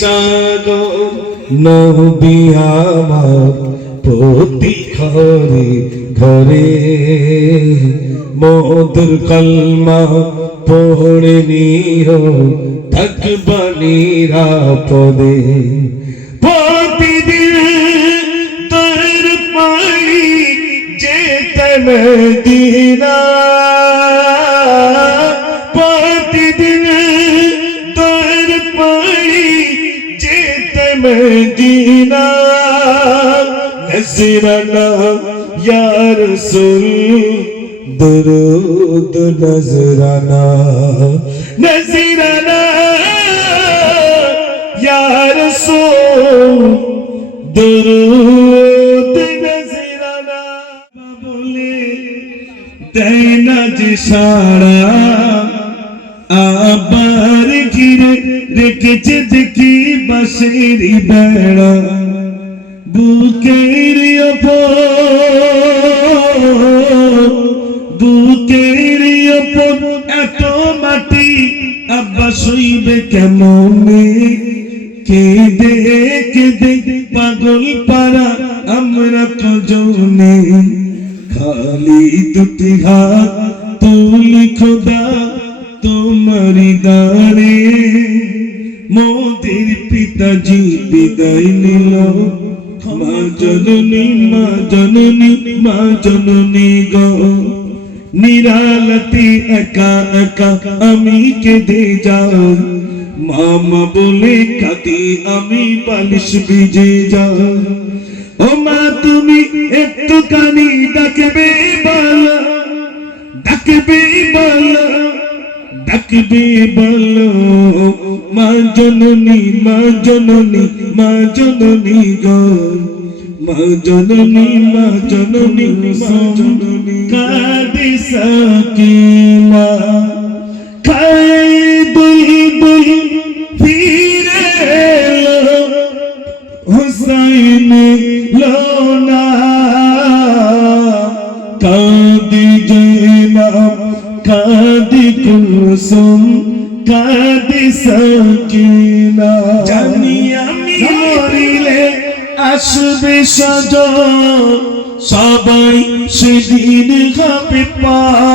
সাগর, নবী আমার প্রতি ঘরে। ঘরে মধুর কলমা পড়ে নিও থাকবা নিরাপদে প্রতিদিন তোর পাই যেতে মদিনা। মদিনা নজরানা ইয়া রাসূল দরুদ নজরানা নজরানা ইয়া রাসূল দরুদ নজরানা বলে দেয় না যে সারা ঘিরে রেখেছে দেখি বাসের বেড়া বুকের বুকের এত মাটি, আব্বা শুইবে কেমনে? কেঁদে কেঁদে পাগল পারা আমরা কজনে? খালি দুটি হাত তুলি খোদা তোমারি দাঁড়ে মোদের পিতাজি বিদায় নিল, মা জননী মা জননী মা জননী গো। নিরালতি একা একা আমি কেঁদে যাও। মামা বলে কাঁদি আমি বালিশ ভিজে যাও। ও মা, তুমি একটুখানি ডাকবে বালা, ডাকবে বলো। ডাকবে বলো মা জননী মা জননী মা জননী গো মা জননী মা জননী মা জননী কাদি সাকিনা কুলসুম কাঁদি সকিনা। জানি আমি মরিলে আসবে সজ সবাই সেদিন হবে পার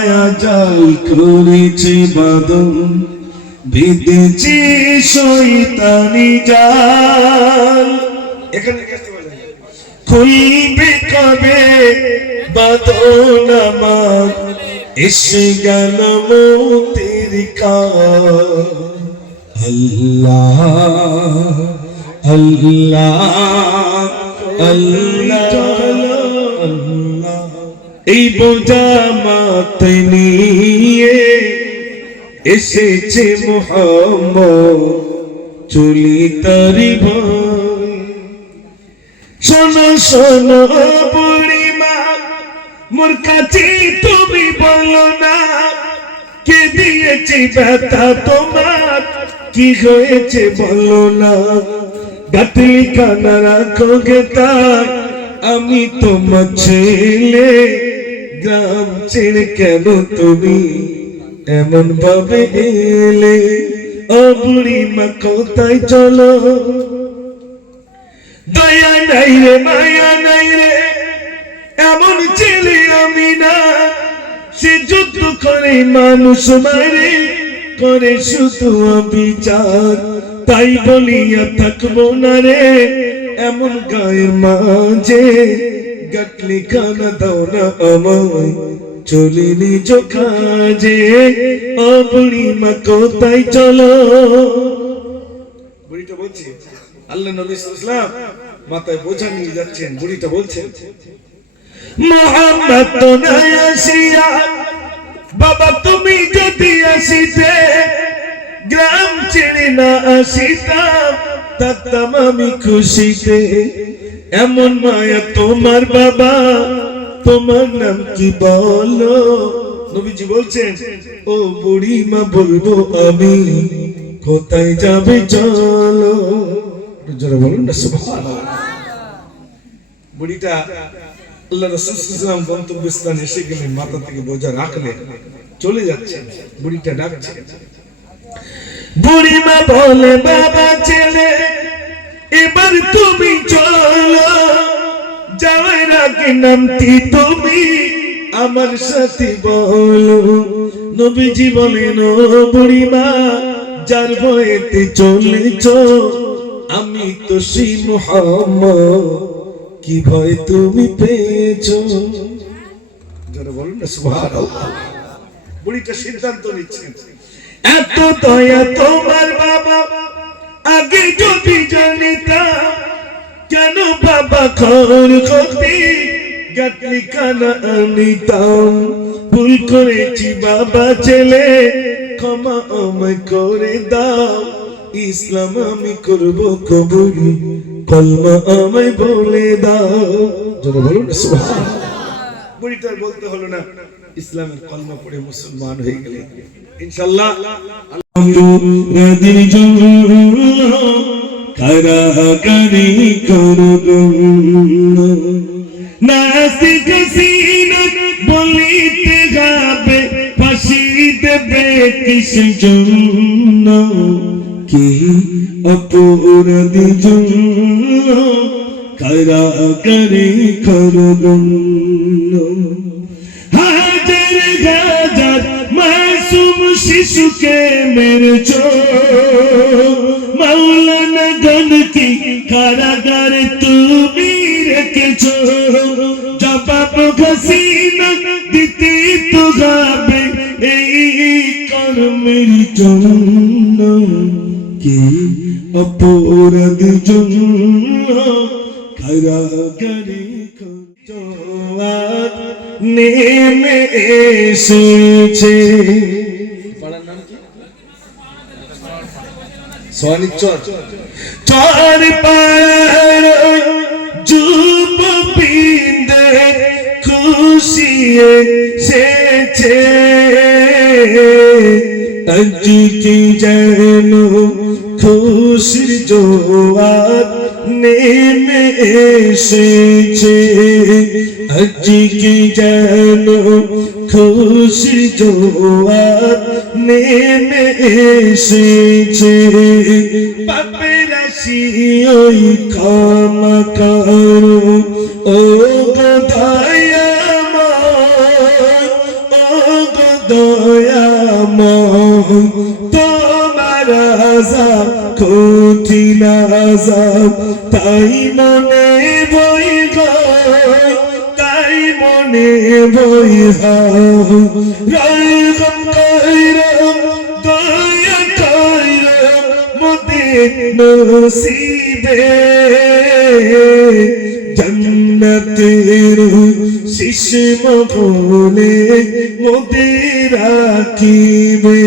মায়া জাল করেছে বাদন বেঁধেছে শৈতানি জাল। এখানে খুলবে কবে বাদন আমার? এসে গেল মতের আল্লাহ আল্লাহ আল্লাহ। এই বোঝা মাতে নিয়ে এসেছে মোহাম্মদ চলি তারি ভয় শোনো বুড়িমা, মোর কাছে তুমি বলো না, কে দিয়েছে ব্যথা তোমার? কি হয়েছে বলো না? গাতলি কানা রাখো গে আমি তোমার ছেলে গ্রাম ছেড়ে কেন তুমি? এমন ভাবে এলে, ও বুড়িমা কোথায় চলো? দয়া নাই রে, মায়া নাই রে, এমন ছেলে আমি না। সে যুদ্ধ করে মানুষ মারে, করে শুধু বিচার তাই বলিয়া থাকব না রে এমন গায়ের মাঝে গাটলি খানা দাও না আমায়। চলিনি চোখাজে ও বুড়ি মা কোথায় চলো? বুড়িটা বলছে, আল্লাহ নবী মাথায় বোঝা নিয়ে যাচ্ছেন। বুড়িটা বলছেন মোহাম্মদ তো নাই আসিয়া, বাবা তুমি যদি আসিতে, গ্রাম ছেড়ে না আসিতাম থাকতাম আমি খুশিতে, এমন মায়া তোমার বাবা। তোমার নাম কি বলো? নবীজি বলছেন, ও বুড়ি মা বলব আমি, কোথায় যাবে চলো? জোরে বলুন না বুড়িটা আল্লাহ রাসূল সাল্লাল্লাহু গন্তব্য স্থানে এসে গেলেন, মাথা থেকে বোঝা রাখলেন, চলে যাচ্ছে বুড়িটা ডাকছে বুড়িমা বলে, বাবা ছেলে, এবার তুমি চলো। যাওয়ার তুমি আমার সাথে বলো। নবীজি বলেন, ও বুড়িমা, যার বয়েতে চলেছ, আমি তো সেই মোহাম্মদ। কি ভয় তুমি পেয়েছ? বলুন না, সুবহানাল্লাহ। বুড়িটা সিদ্ধান্ত নিচ্ছেন এত দয়া তোমার বাবা। আগে যদি জানিতাম কেন বাবা খর ক্ষতি গাতলি খানা আনিতাম। ভুল করেছি বাবা ছেলে, ক্ষমা আমায় করে দাও। ইসলাম আমি করব কবুল, কলমা আমায় বলে দাও। যারা বলুন, সুবহানাল্লাহ। বুড়িটার বলতে হলো না ইসলামের কলমা পড়ে মুসলমান হয়ে গেলে। ইনশাল্লাহ কি অপরাধী জন্য? কারাগারি করুন হাজার হাজার মাসুম শিশুকে মেরেছ। মাওলানা গণকে কারাগারে তুমি রেখেছ। জবাব ঘসিনা দিতে তো যাবে এই কর্মের জন্য। কি অপরাধ জন্য কারাগারে জোয়ার নেমে এসেছে পাড়ার নাম কি সোয়ানিচর চার পার যুব বিন্দে খুশি এসেছে আজ কি খুশির জোয়ার নেমে এসেছে। আজ কি যেন খুশির জোয়ার নেমে এসেছে। পাপের রাশি ওই ক্ষমা করো। ও গদয়াময় ও গদয়াময় তোমার আজাব, কঠিন আজাব, তাই মনে বই তাই মনে বই রাগম কইরম দয়া কইরম মোদের নসিবে। জন্নতের শিশ মহলে মোদের রাখিবে।